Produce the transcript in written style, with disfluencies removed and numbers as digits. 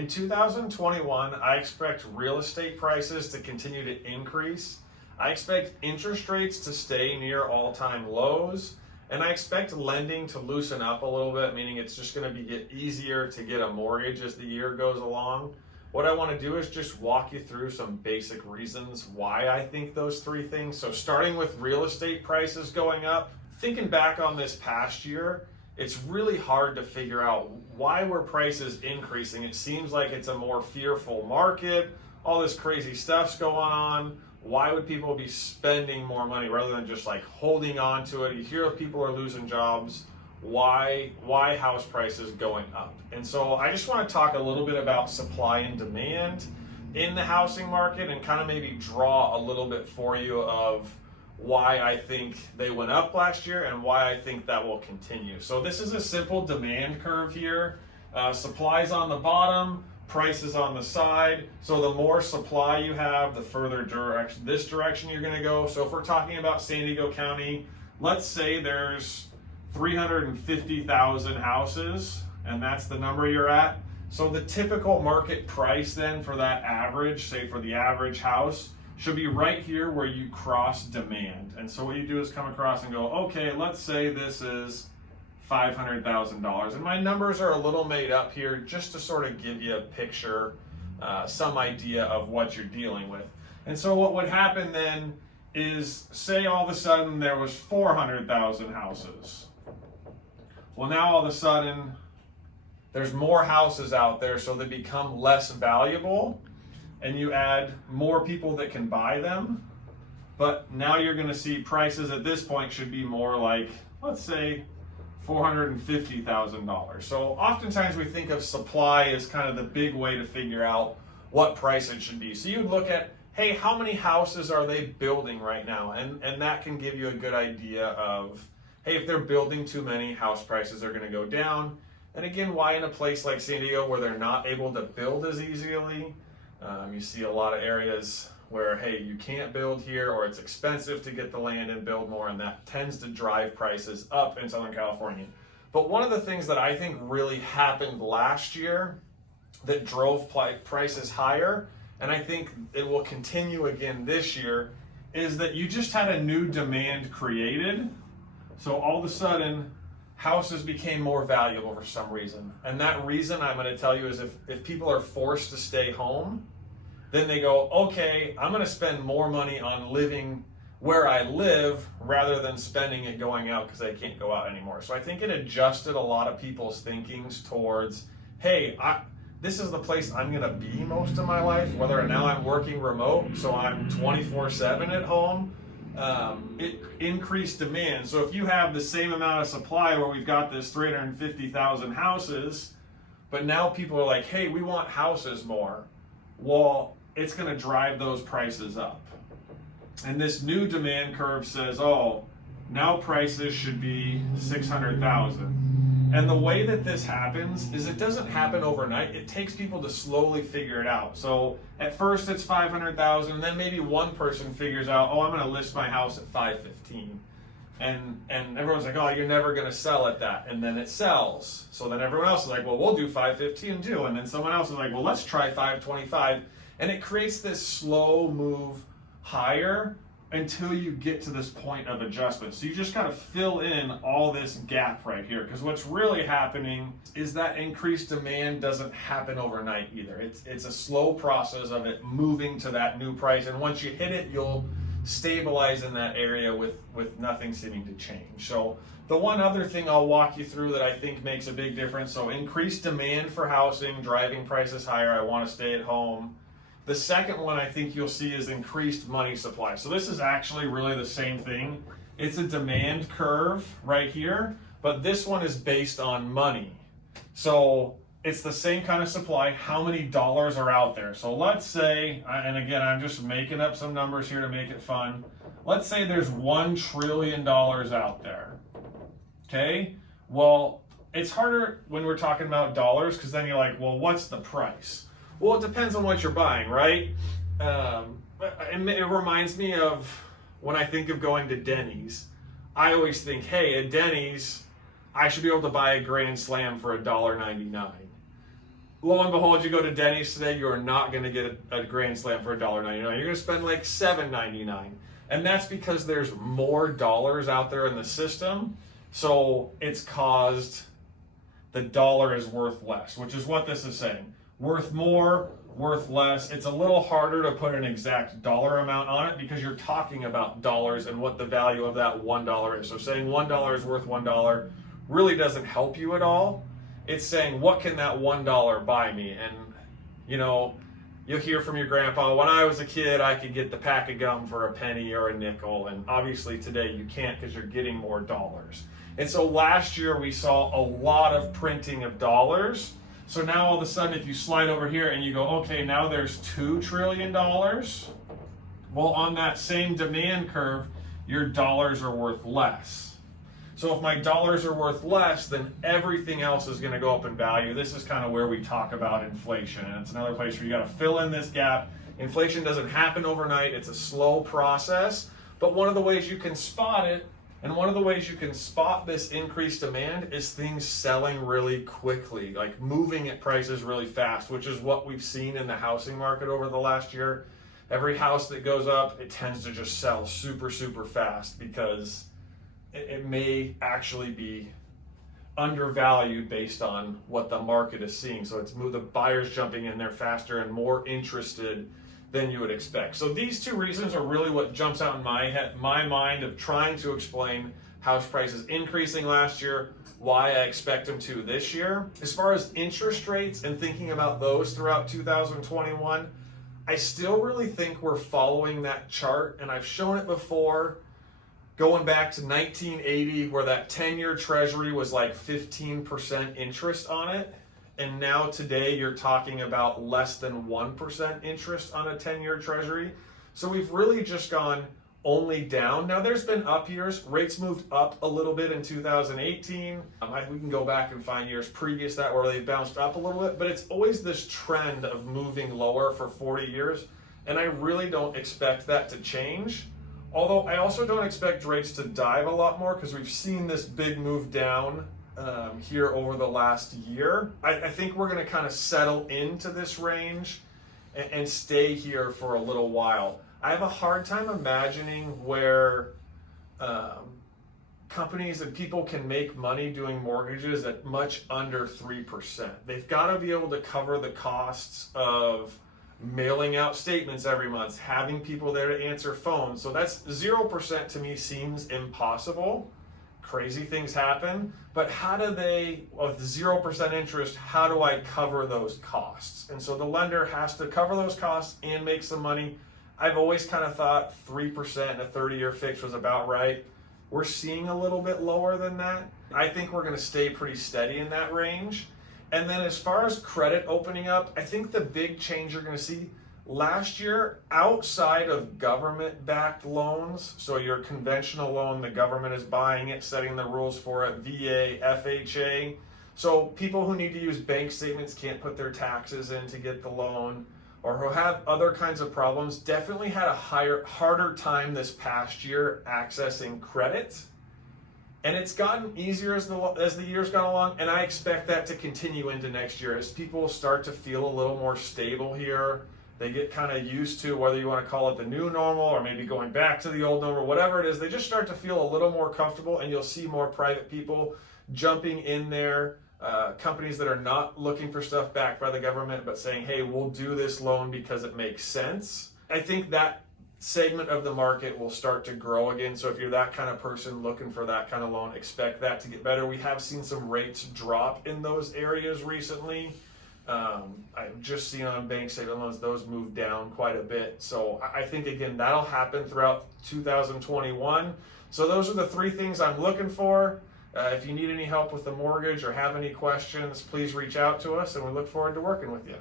In 2021, I expect real estate prices to continue to increase. I expect interest rates to stay near all-time lows. And I expect lending to loosen up a little bit, meaning it's just going to get easier to get a mortgage as the year goes along. What I want to do is just walk you through some basic reasons why I think those three things. So starting with real estate prices going up, thinking back on this past year, it's really hard to figure out why were prices increasing. It seems like it's a more fearful market, all this crazy stuff's going on. Why would people be spending more money rather than just like holding on to it? You hear people are losing jobs. Why house prices going up? And so I just want to talk a little bit about supply and demand in the housing market and kind of maybe draw a little bit for you of why I think they went up last year and why I think that will continue. So this is a simple demand curve here. Supply's on the bottom, prices on the side. So the more supply you have, the further this direction you're going to go. So if we're talking about San Diego County, let's say there's 350,000 houses, and that's the number you're at. So the typical market price then for that average, say for the average house, should be right here where you cross demand. And so what you do is come across and go, okay, let's say this is $500,000. And my numbers are a little made up here just to sort of give you a picture, some idea of what you're dealing with. And so what would happen then is, say all of a sudden there was 400,000 houses. Well, now all of a sudden there's more houses out there, so they become less valuable, and you add more people that can buy them. But now you're going to see prices at this point should be more like, let's say, $450,000. So oftentimes we think of supply as kind of the big way to figure out what price it should be. So you'd look at, hey, how many houses are they building right now? And that can give you a good idea of, hey, if they're building too many, house prices are going to go down. And again, why in a place like San Diego where they're not able to build as easily? You see a lot of areas where, hey, you can't build here, or it's expensive to get the land and build more, and that tends to drive prices up in Southern California. But one of the things that I think really happened last year that drove prices higher, and I think it will continue again this year, is that you just had a new demand created. So all of a sudden, houses became more valuable for some reason. And that reason I'm going to tell you is if people are forced to stay home, then they go, okay, I'm going to spend more money on living where I live rather than spending it going out because I can't go out anymore. So I think it adjusted a lot of people's thinkings towards, hey, this is the place I'm going to be most of my life, whether now I'm working remote, so I'm 24/7 at home. It increased demand. So if you have the same amount of supply where we've got this 350,000 houses, but now people are like, hey, we want houses more. Well, it's going to drive those prices up. And this new demand curve says, oh, now prices should be 600,000. And the way that this happens is it doesn't happen overnight. It takes people to slowly figure it out. So at first it's 500,000, and then maybe one person figures out, oh, I'm going to list my house at 515. And everyone's like, oh, you're never going to sell at that. And then it sells. So then everyone else is like, well, we'll do 515 too. And then someone else is like, well, let's try 525. And it creates this slow move higher until you get to this point of adjustment. So you just kind of fill in all this gap right here, because what's really happening is that increased demand doesn't happen overnight either. It's a slow process of it moving to that new price, and once you hit it, you'll stabilize in that area with nothing seeming to change. So the one other thing I'll walk you through that I think makes a big difference, so increased demand for housing, driving prices higher, I want to stay at home. The second one I think you'll see is increased money supply. So this is actually really the same thing. It's a demand curve right here, but this one is based on money. So it's the same kind of supply, how many dollars are out there. So let's say, and again, I'm just making up some numbers here to make it fun. Let's say there's $1 trillion out there, okay? Well, it's harder when we're talking about dollars, because then you're like, well, what's the price? Well, it depends on what you're buying, right? It reminds me of when I think of going to Denny's. I always think, hey, at Denny's, I should be able to buy a Grand Slam for $1.99. lo and behold, you go to Denny's today, you are not going to get a Grand Slam for $1.99. You're going to spend like $7.99. And that's because there's more dollars out there in the system. So it's caused the dollar is worth less, which is what this is saying. Worth more, worth less. It's a little harder to put an exact dollar amount on it because you're talking about dollars and what the value of that $1 is. So saying $1 is worth $1 really doesn't help you at all. It's saying, what can that $1 buy me? And, you know, you'll hear from your grandpa, when I was a kid, I could get the pack of gum for a penny or a nickel. And obviously today you can't because you're getting more dollars. And so last year we saw a lot of printing of dollars. So now all of a sudden, if you slide over here and you go, okay, now there's $2 trillion. Well, on that same demand curve, your dollars are worth less. So if my dollars are worth less, then everything else is going to go up in value. This is kind of where we talk about inflation. And it's another place where you got to fill in this gap. Inflation doesn't happen overnight. It's a slow process. But one of the ways you can spot it, and one of the ways you can spot this increased demand, is things selling really quickly, like moving at prices really fast, which is what we've seen in the housing market over the last year. Every house that goes up, it tends to just sell super, super fast because it may actually be undervalued based on what the market is seeing. So it's the buyers jumping in there faster and more interested than you would expect. So these two reasons are really what jumps out in my mind of trying to explain house prices increasing last year, why I expect them to this year. As far as interest rates and thinking about those throughout 2021, I still really think we're following that chart, and I've shown it before. Going back to 1980, where that 10-year treasury was like 15% interest on it. And now today you're talking about less than 1% interest on a 10-year treasury. So we've really just gone only down. Now there's been up years. Rates moved up a little bit in 2018. We can go back and find years previous to that where they bounced up a little bit, but it's always this trend of moving lower for 40 years. And I really don't expect that to change. Although I also don't expect rates to dive a lot more because we've seen this big move down here over the last year. I think we're going to kind of settle into this range and stay here for a little while. I have a hard time imagining where companies and people can make money doing mortgages at much under 3%. They've got to be able to cover the costs of mailing out statements every month, having people there to answer phones. So that's 0% to me seems impossible. Crazy things happen, but how do they, with 0% interest, how do I cover those costs? And so the lender has to cover those costs and make some money. I've always kind of thought 3% in a 30-year fix was about right. We're seeing a little bit lower than that. I think we're going to stay pretty steady in that range. And then as far as credit opening up, I think the big change you're going to see last year, outside of government-backed loans, so your conventional loan, the government is buying it, setting the rules for it, VA, FHA. So people who need to use bank statements can't put their taxes in to get the loan, or who have other kinds of problems, definitely had a harder time this past year accessing credit. And it's gotten easier as the years gone along, and I expect that to continue into next year as people start to feel a little more stable here. They get kind of used to, whether you want to call it the new normal or maybe going back to the old normal, whatever it is, they just start to feel a little more comfortable, and you'll see more private people jumping in there, companies that are not looking for stuff backed by the government, but saying, hey, we'll do this loan because it makes sense. I think that segment of the market will start to grow again. So if you're that kind of person looking for that kind of loan, expect that to get better. We have seen some rates drop in those areas recently. I've just seen on bank statement loans, those move down quite a bit. So I think, again, that'll happen throughout 2021. So those are the three things I'm looking for. If you need any help with the mortgage or have any questions, please reach out to us, and we look forward to working with you.